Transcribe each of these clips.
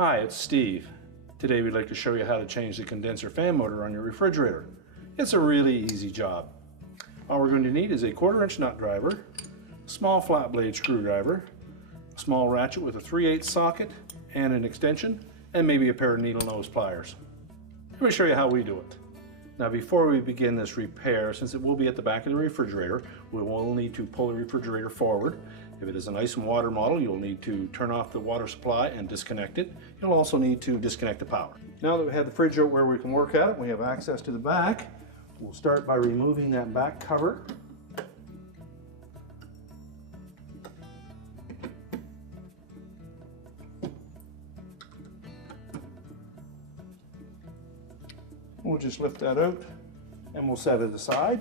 Hi, it's Steve. Today we'd like to show you how to change the condenser fan motor on your refrigerator. It's a really easy job. All we're going to need is a 1/4-inch nut driver, a small flat blade screwdriver, a small ratchet with a 3/8 socket and an extension, and maybe a pair of needle nose pliers. Let me show you how we do it. Now before we begin this repair, since it will be at the back of the refrigerator, we will need to pull the refrigerator forward. If it is an ice and water model, you'll need to turn off the water supply and disconnect it. You'll also need to disconnect the power. Now that we have the fridge out where we can work at it, we have access to the back. We'll start by removing that back cover. We'll just lift that out and we'll set it aside.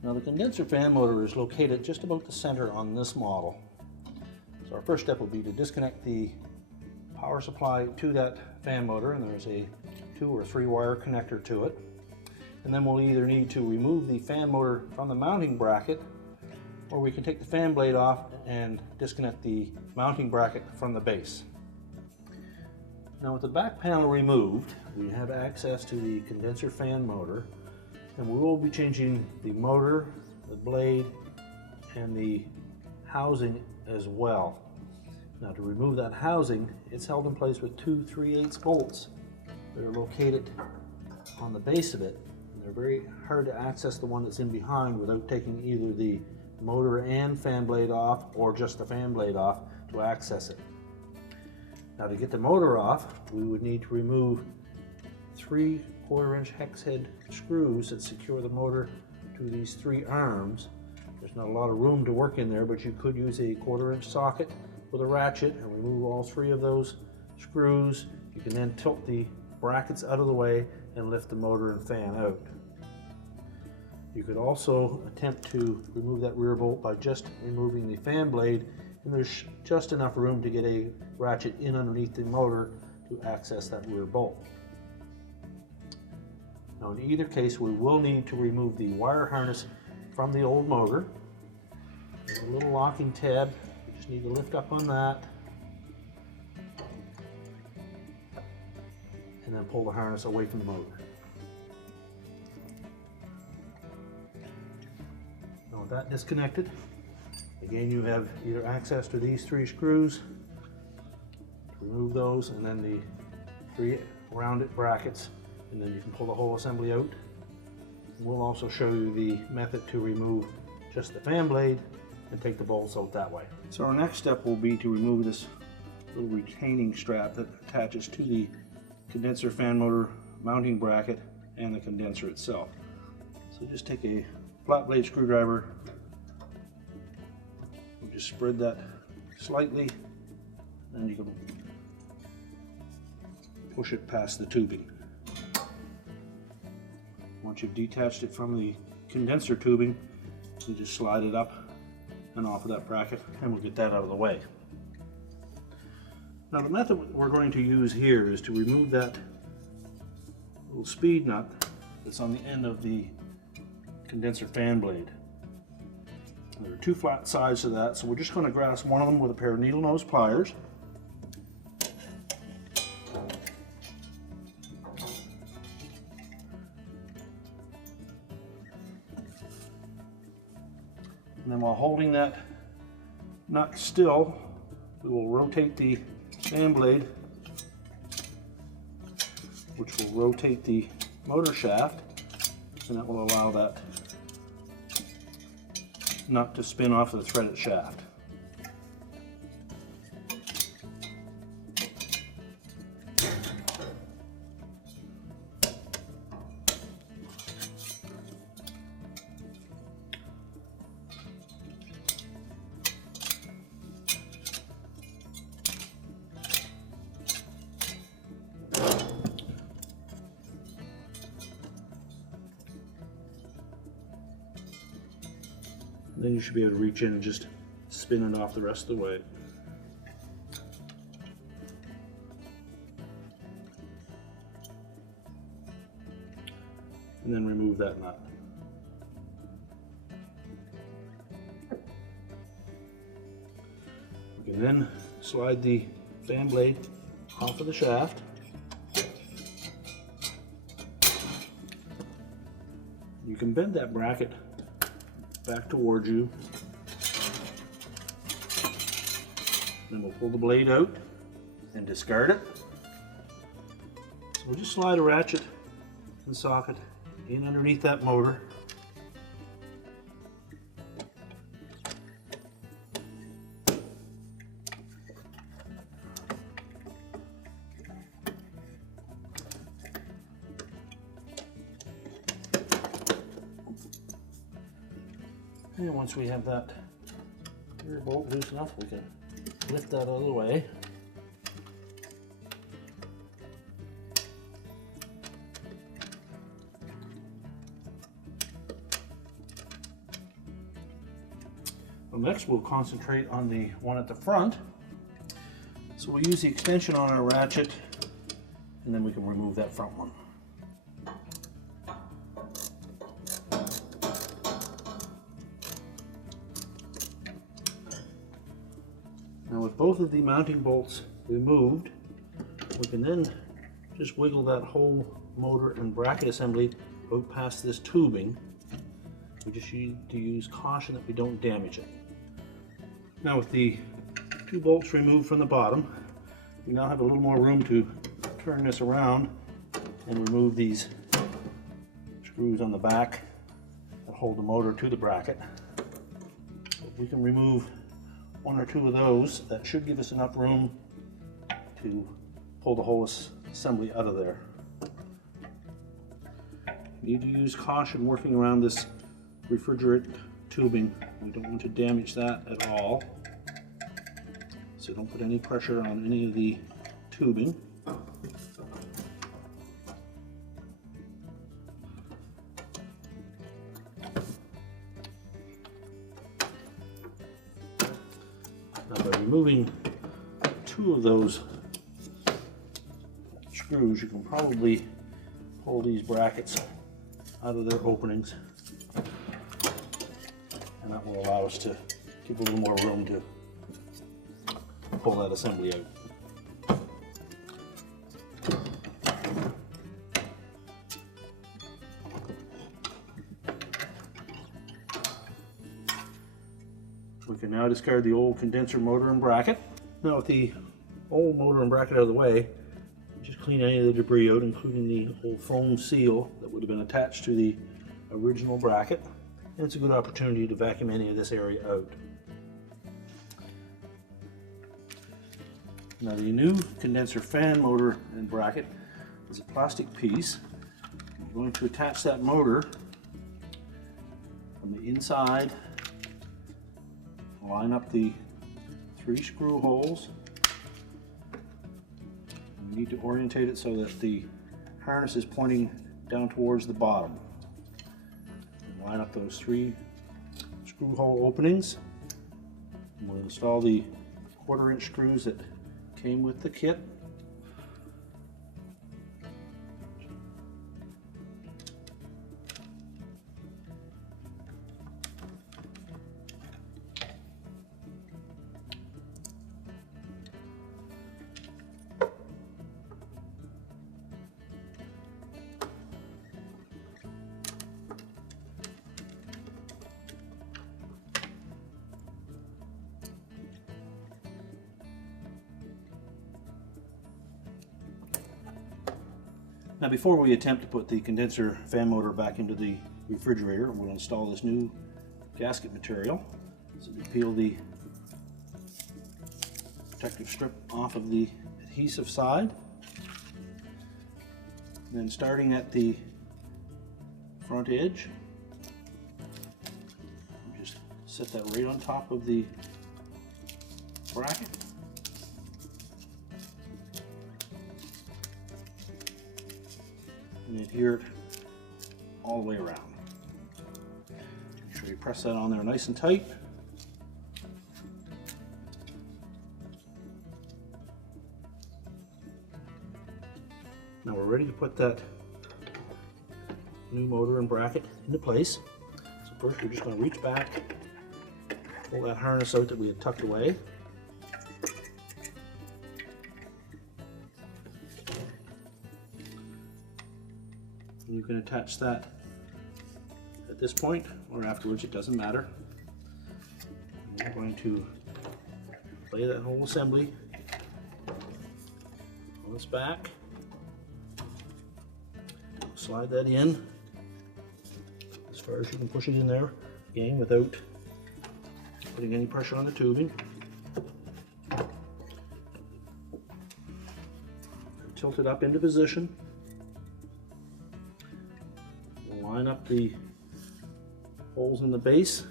Now the condenser fan motor is located just about the center on this model. So our first step will be to disconnect the power supply to that fan motor, and there's a 2 or 3 wire connector to it. And then we'll either need to remove the fan motor from the mounting bracket, or we can take the fan blade off and disconnect the mounting bracket from the base. Now with the back panel removed, we have access to the condenser fan motor, and we will be changing the motor, the blade, and the housing as well. Now to remove that housing, it's held in place with 2 3/8 bolts that are located on the base of it. And they're very hard to access the one that's in behind without taking either the motor and fan blade off or just the fan blade off to access it. Now to get the motor off, we would need to remove 3 1/4-inch hex head screws that secure the motor to these 3 arms. There's not a lot of room to work in there, but you could use a 1/4-inch socket with a ratchet and remove all 3 of those screws. You can then tilt the brackets out of the way and lift the motor and fan out. You could also attempt to remove that rear bolt by just removing the fan blade, and there's just enough room to get a ratchet in underneath the motor to access that rear bolt. Now in either case, we will need to remove the wire harness from the old motor. There's a little locking tab. You just need to lift up on that and then pull the harness away from the motor. Now with that disconnected, again you have either access to these 3 screws, remove those, and then the 3 rounded brackets, and then you can pull the whole assembly out. We'll also show you the method to remove just the fan blade and take the bolts out that way. So our next step will be to remove this little retaining strap that attaches to the condenser fan motor mounting bracket and the condenser itself. So just take a flat blade screwdriver, we'll just spread that slightly, and you can push it past the tubing. Once you've detached it from the condenser tubing, you just slide it up and off of that bracket, and we'll get that out of the way. Now the method we're going to use here is to remove that little speed nut that's on the end of the condenser fan blade. There are 2 flat sides to that, so we're just going to grasp one of them with a pair of needle nose pliers. And then while holding that nut still, we will rotate the fan blade, which will rotate the motor shaft, and that will allow that nut to spin off of the threaded shaft. Then you should be able to reach in and just spin it off the rest of the way. And then remove that nut. You can then slide the fan blade off of the shaft. You can bend that bracket back towards you. Then we'll pull the blade out and discard it. So we'll just slide a ratchet and socket in underneath that motor. And once we have that rear bolt loose enough, we can lift that out of the way. Well, next we'll concentrate on the one at the front. So we'll use the extension on our ratchet, and then we can remove that front one. Now with both of the mounting bolts removed, we can then just wiggle that whole motor and bracket assembly out past this tubing. We just need to use caution that we don't damage it. Now with the two bolts removed from the bottom, we now have a little more room to turn this around and remove these screws on the back that hold the motor to the bracket. We can remove one or two of those. That should give us enough room to pull the whole assembly out of there. You need to use caution working around this refrigerant tubing. We don't want to damage that at all. So don't put any pressure on any of the tubing. Now by removing two of those screws, you can probably pull these brackets out of their openings, and that will allow us to give a little more room to pull that assembly out. We can now discard the old condenser motor and bracket. Now with the old motor and bracket out of the way, just clean any of the debris out, including the old foam seal that would have been attached to the original bracket. And it's a good opportunity to vacuum any of this area out. Now the new condenser fan motor and bracket is a plastic piece. I'm going to attach that motor from the inside, line up the 3 screw holes. You need to orientate it so that the harness is pointing down towards the bottom. Line up those 3 screw hole openings. And we'll install the 1/4" screws that came with the kit. Now before we attempt to put the condenser fan motor back into the refrigerator, we'll install this new gasket material. So we peel the protective strip off of the adhesive side. And then starting at the front edge, just set that right on top of the bracket. And adhere it all the way around. Make sure you press that on there nice and tight. Now we're ready to put that new motor and bracket into place. So first we're just going to reach back, pull that harness out that we had tucked away. You can attach that at this point or afterwards, it doesn't matter. I'm going to lay that whole assembly on its back, slide that in as far as you can push it in there, again without putting any pressure on the tubing. Tilt it up into position. We'll line up the holes in the base.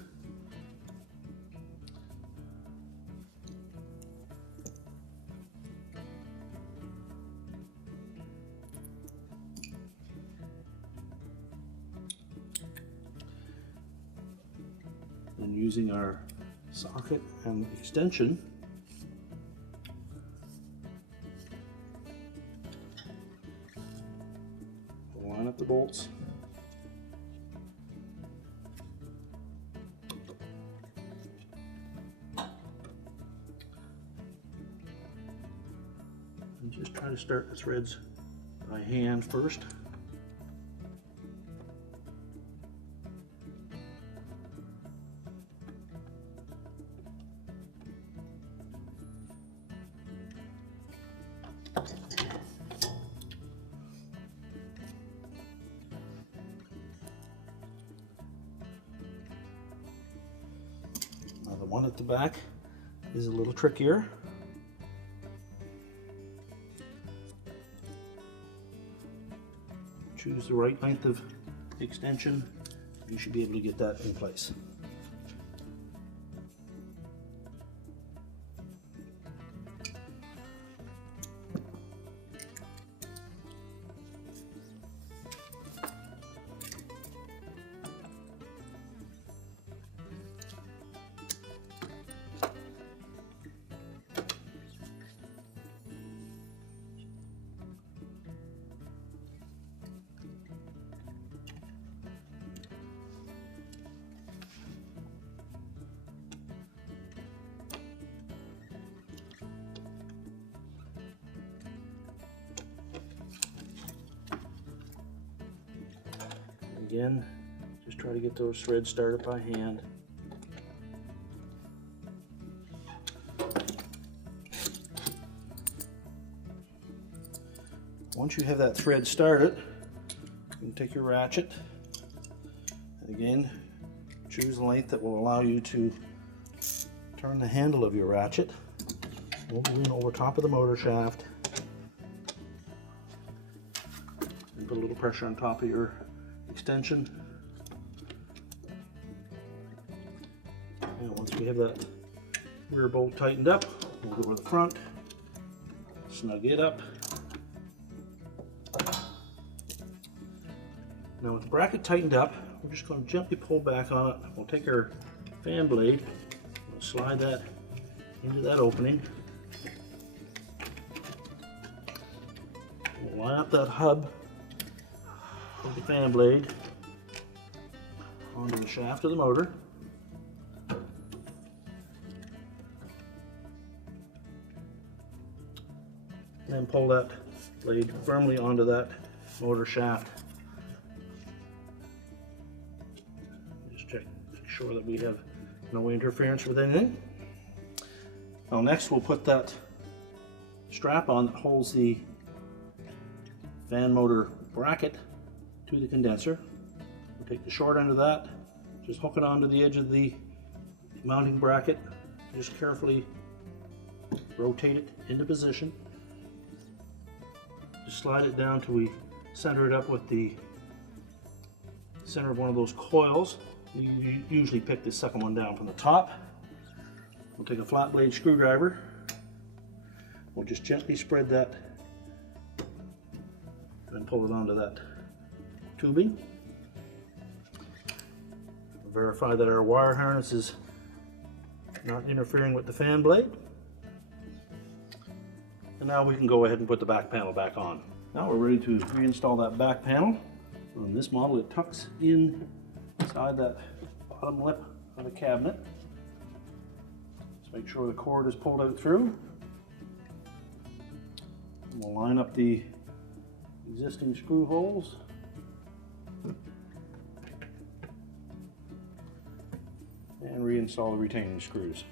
And using our socket and extension, we'll line up the bolts. And just try to start the threads by hand first. Now the one at the back is a little trickier. Choose the right length of extension. You should be able to get that in place. Again, just try to get those threads started by hand. Once you have that thread started, you can take your ratchet and again choose the length that will allow you to turn the handle of your ratchet, move it in over top of the motor shaft, and put a little pressure on top of your extension. And once we have that rear bolt tightened up, we'll go over the front, snug it up. Now with the bracket tightened up, we're just going to gently pull back on it. We'll take our fan blade, we'll slide that into that opening. We'll line up that hub of the fan blade onto the shaft of the motor. And then pull that blade firmly onto that motor shaft. Just check, make sure that we have no interference with anything. Now next we'll put that strap on that holds the fan motor bracket to the condenser. We'll take the short end of that, just hook it onto the edge of the mounting bracket, just carefully rotate it into position. Just slide it down till we center it up with the center of one of those coils. You usually pick the second one down from the top. We'll take a flat blade screwdriver. We'll just gently spread that and pull it onto that tubing. Verify that our wire harness is not interfering with the fan blade. And now we can go ahead and put the back panel back on. Now we're ready to reinstall that back panel. On this model it tucks in inside that bottom lip of the cabinet. Let's make sure the cord is pulled out through. And we'll line up the existing screw holes. reinstall the retaining screws.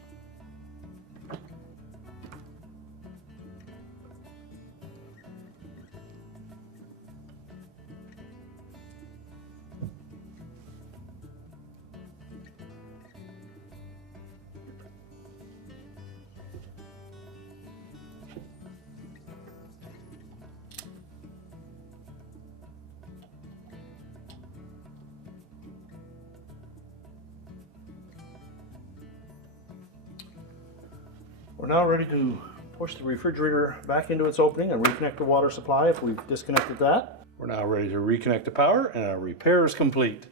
We're now ready to push the refrigerator back into its opening and reconnect the water supply if we've disconnected that. We're now ready to reconnect the power, and our repair is complete.